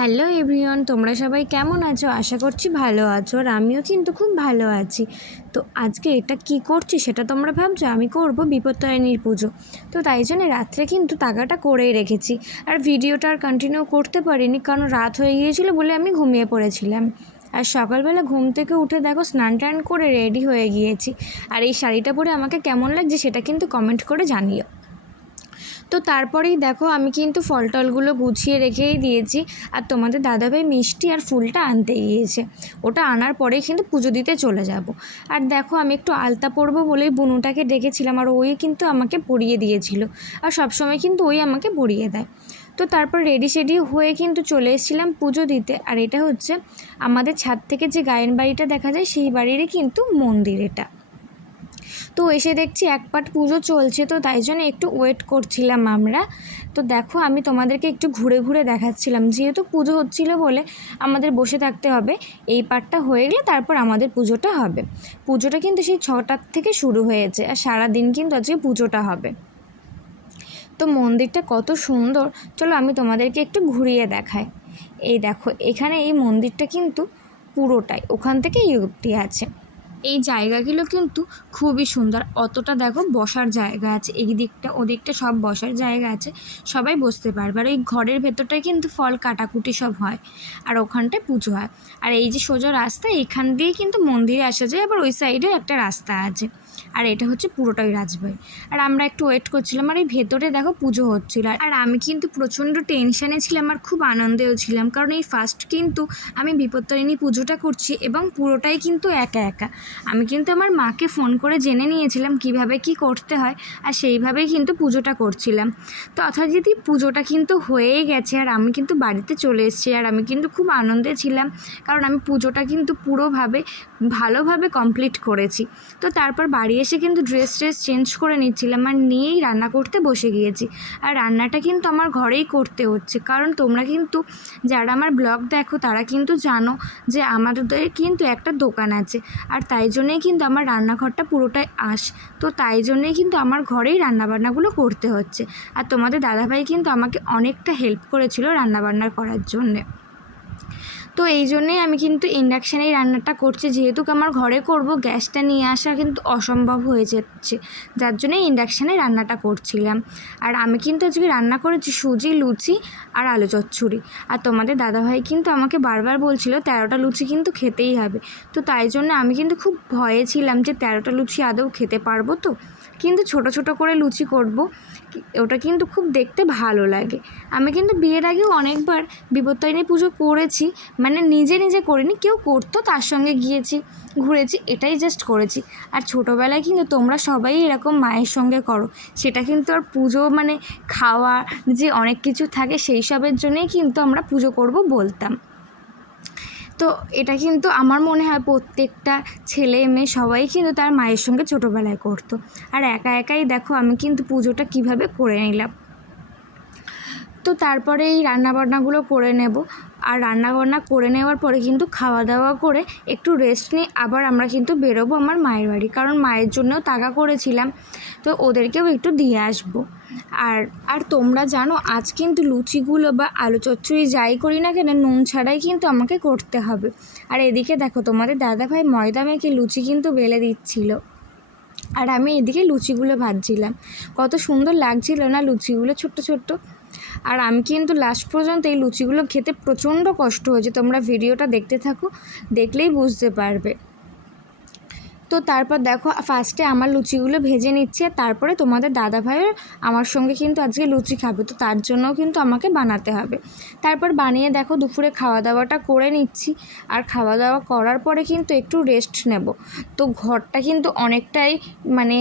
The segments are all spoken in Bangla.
হ্যালো এভরিওয়ান, তোমরা সবাই কেমন আছো? আশা করছি ভালো আছো। আর আমিও কিন্তু খুব ভালো আছি। তো আজকে এটা কি করছি সেটা তোমরা ভাবছো, আমি করব বিপত্তারিণীর পুজো। তো তাই জন্য রাত্রে কিন্তু তাগাটা করেই রেখেছি। আর ভিডিওটা আর কন্টিনিউ করতে পারিনি, কারণ রাত হয়ে গিয়েছিলো বলে আমি ঘুমিয়ে পড়েছিলাম। আর সকালবেলা ঘুম থেকে উঠে দেখো স্নান টান করে রেডি হয়ে গিয়েছি। আর এই শাড়িটা পরে আমাকে কেমন লাগছে সেটা কিন্তু কমেন্ট করে জানিও। তো তারপরেই দেখো আমি কিন্তু ফল টলগুলো গুছিয়ে রেখেই দিয়েছি। আর তোমাদের দাদাভাই মিষ্টি আর ফুলটা আনতে গিয়েছে, ওটা আনার পরেই কিন্তু পুজো দিতে চলে যাব। আর দেখো আমি একটু আলতা পরবো বলেই বুনুটাকে ডেকেছিলাম, আর ওই কিন্তু আমাকে পরিয়ে দিয়েছিল। আর সবসময় কিন্তু ওই আমাকে পরিয়ে দেয়। তো তারপর রেডি সেডি হয়ে কিন্তু চলে এসেছিলাম পুজো দিতে। আর এটা হচ্ছে আমাদের ছাদ থেকে যে গায়েন বাড়িটা দেখা যায় সেই বাড়িরই কিন্তু মন্দির এটা। তো এসে দেখছি এক পাট পুজো চলছে, তো তাই জন্য একটু ওয়েট করছিলাম আমরা। তো দেখো আমি তোমাদেরকে একটু ঘুরে ঘুরে দেখাচ্ছিলাম, যেহেতু পুজো হচ্ছিল বলে আমাদের বসে থাকতে হবে। এই পাটটা হয়ে গেলে তারপর আমাদের পুজোটা হবে। পুজোটা কিন্তু সেই 6টার থেকে শুরু হয়েছে, আর সারা দিন কিন্তু আজকে পুজোটা হবে। তো মন্দিরটা কত সুন্দর, চলো আমি তোমাদেরকে একটু ঘুরিয়ে দেখাই। এই দেখো এখানে এই মন্দিরটা কিন্তু পুরোটাই ওখান থেকে এই অবধি আছে। এই জায়গাগুলো কিন্তু খুবই সুন্দর। অতটা দেখো বসার জায়গা আছে, এই দিকটা ওদিকটা সব বসার জায়গা আছে, সবাই বসতে পারবে। আর এই ঘরের ভেতরটায় কিন্তু ফল কাটাকুটি সব হয়, আর ওখানটায় পুজো হয়। আর এই যে সোজা রাস্তা, এখান দিয়ে কিন্তু মন্দিরে আসা যায়, আবার ওই সাইডে একটা রাস্তা আছে। আর এটা হচ্ছে পুরোটাই রাজবাড়ি। আর আমরা একটু ওয়েট করছিলাম, আর এই ভেতরে দেখো পুজো হচ্ছিল। আর আমি কিন্তু প্রচণ্ড টেনশানে ছিলাম আর খুব আনন্দেও ছিলাম, কারণ এই ফার্স্ট কিন্তু আমি বিপত্তারিণী পুজোটা করছি, এবং পুরোটাই কিন্তু একা একা। আমি কিন্তু আমার মাকে ফোন করে জেনে নিয়েছিলাম কিভাবে কি করতে হয়, আর সেইভাবেই কিন্তু পুজোটা করছিলাম। তো যথারীতি পুজোটা কিন্তু হয়েই গেছে, আর আমি কিন্তু বাড়িতে চলে এসেছি। আর আমি কিন্তু খুব আনন্দে ছিলাম, কারণ আমি পুজোটা কিন্তু পুরোভাবে ভালোভাবে কমপ্লিট করেছি। তো তারপর বাড়ি এসে কিন্তু ড্রেস চেঞ্জ করে নিচ্ছিলাম, আর নিয়েই রান্না করতে বসে গিয়েছি। আর রান্নাটা কিন্তু আমার ঘরেই করতে হচ্ছে, কারণ তোমরা কিন্তু যারা আমার ব্লগ দেখো তারা কিন্তু জানো যে আমাদের কিন্তু একটা দোকান আছে। আর তাই জন্যেই কিন্তু আমার রান্নাঘরটা পুরোটাই তো তাই জন্যেই কিন্তু আমার ঘরেই রান্নাবান্নাগুলো করতে হচ্ছে। আর তোমাদের দাদাভাই কিন্তু আমাকে অনেকটা হেল্প করেছিল রান্নাবান্না করার জন্যে। তো এই জন্যেই আমি কিন্তু ইন্ডাকশানেই রান্নাটা করছি, যেহেতু আমার ঘরে করব, গ্যাসটা নিয়ে আসা কিন্তু অসম্ভব হয়ে যাচ্ছে, যার জন্যই ইন্ডাকশানে রান্নাটা করছিলাম। আর আমি কিন্তু আজকে রান্না করেছি সুজি, লুচি আর আলু চচ্চড়ি। আর তোমাদের দাদাভাই কিন্তু আমাকে বারবার বলছিল 13টা লুচি কিন্তু খেতেই হবে। তো তাই জন্য আমি কিন্তু খুব ভয়ে ছিলাম যে 13টা লুচি আদৌ খেতে পারবো তো। কিন্তু ছোট ছোট করে লুচি করব, ওটা কিন্তু খুব দেখতে ভালো লাগে। আমি কিন্তু বিয়ের আগেও অনেকবার বিপত্তারিণী পুজো করেছি, মানে নিজে নিজে করিনি, কেউ করতো তার সঙ্গে গিয়েছি, ঘুরেছি, এটাই জাস্ট করেছি। আর ছোটোবেলায় কিন্তু তোমরা সবাই এরকম মায়ের সঙ্গে করো, সেটা কিন্তু আর পুজো মানে খাওয়া যে অনেক কিছু থাকে সেই সবের জন্যেই কিন্তু আমরা পুজো করব বলতাম। তো এটা কিন্তু আমার মনে হয় প্রত্যেকটা ছেলে মেয়ে সবাই কিন্তু তার মায়ের সঙ্গে ছোটোবেলায় করতো। আর একা একাই দেখো আমি কিন্তু পুজোটা কিভাবে করে নিলাম। তো তারপরে এই রান্নাবান্নাগুলো করে নেব। আর রান্নাবান্না করে নেওয়ার পরে কিন্তু খাওয়া দাওয়া করে একটু রেস্ট নিয়ে আবার আমরা কিন্তু বেরোবো আমার মায়ের বাড়ি, কারণ মায়ের জন্যও তাগা করেছিলাম, তো ওদেরকেও একটু দিয়ে আসবো। আর তোমরা জানো আজ কিন্তু লুচিগুলো বা আলু চচ্চড়ি যাই করি না কেন নুন ছাড়াই কিন্তু আমাকে করতে হবে। আর এদিকে দেখো তোমাদের দাদাভাই ময়দা মেখে লুচি কিন্তু বেলে দিচ্ছিল, আর আমি এদিকে লুচিগুলো ভাজছিলাম। কত সুন্দর লাগছিল না লুচিগুলো, ছোট্ট ছোট্ট। আর আমি কিন্তু লাস্ট পর্যন্ত এই লুচিগুলো খেতে প্রচণ্ড কষ্ট হয়েছে, তোমরা ভিডিওটা দেখতে থাকো, দেখলেই বুঝতে পারবে। তো তারপর দেখো ফার্স্টে আমার লুচিগুলো ভেজে নিচ্ছে, তারপরে তোমাদের দাদাভাইয়ের আমার সঙ্গে কিন্তু আজকে লুচি খাবে, তো তার জন্যও কিন্তু আমাকে বানাতে হবে। তারপর বানিয়ে দেখো দুপুরে খাওয়া দাওয়াটা করে নিচ্ছি। আর খাওয়া দাওয়া করার পরে কিন্তু একটু রেস্ট নেব। তো ঘরটা কিন্তু অনেকটাই মানে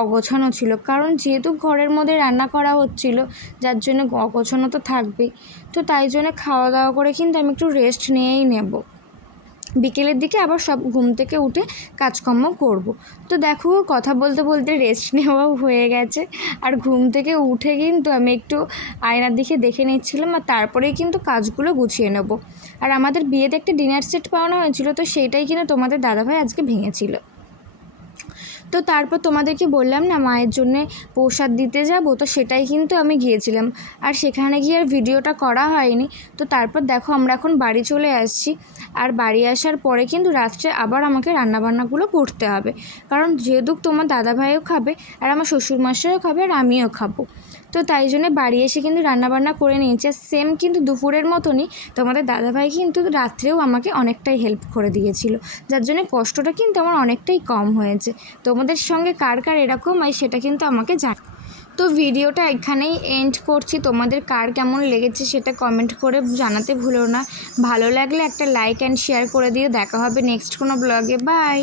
অগোছানো ছিল, কারণ যেহেতু ঘরের মধ্যে রান্না করা হচ্ছিল, যার জন্য অগোছানো তো থাকবেই। তো তাই জন্য খাওয়া দাওয়া করে কিন্তু আমি একটু রেস্ট নিয়েই নেব। বিকেলের দিকে আবার সব ঘুম থেকে উঠে কাজকর্ম করব। তো দেখো কথা বলতে বলতে রেস্ট নেওয়াও হয়ে গেছে। আর ঘুম থেকে উঠে কিন্তু আমি একটু আয়নার দিকে দেখে নিচ্ছিলাম, আর তারপরেই কিন্তু কাজগুলো গুছিয়ে নেব। আর আমাদের বিয়েতে একটা ডিনার সেট পাওয়ানো হয়েছিল, তো সেইটাই কিন্তু তোমাদের দাদাভাই আজকে ভেঙেছিল। তো তারপর তোমাদেরকে বললাম না মায়ের জন্যে প্রসাদ দিতে যাব, তো সেটাই কিন্তু আমি গিয়েছিলাম। আর সেখানে গিয়ে আর ভিডিওটা করা হয়নি। তো তারপর দেখো আমরা এখন বাড়ি চলে আসছি। আর বাড়ি আসার পরে কিন্তু রাত্রে আবার আমাকে রান্নাবান্নাগুলো করতে হবে, কারণ যেহেতু তোমার দাদাভাইও খাবে আর আমার শ্বশুরমশাইও খাবে আর আমিও খাবো। তো তাই জন্য বাড়ি এসে কিন্তু রান্নাবান্না করে নিয়েছে। সেম কিন্তু দুপুরের মতনই তোমাদের দাদাভাই কিন্তু রাত্রেও আমাকে অনেকটাই হেল্প করে দিয়েছিল, যার জন্য কষ্টটা কিন্তু আমার অনেকটাই কম হয়েছে। তোমাদের সঙ্গে কার কার এরকম হয় সেটা কিন্তু আমাকে তো ভিডিওটা এখানেই এন্ড করছি। তোমাদের কার কেমন লেগেছে সেটা কমেন্ট করে জানাতে ভুলো না। ভালো লাগলে একটা লাইক অ্যান্ড শেয়ার করে দিও। দেখা হবে নেক্সট কোনো ব্লগে। বাই।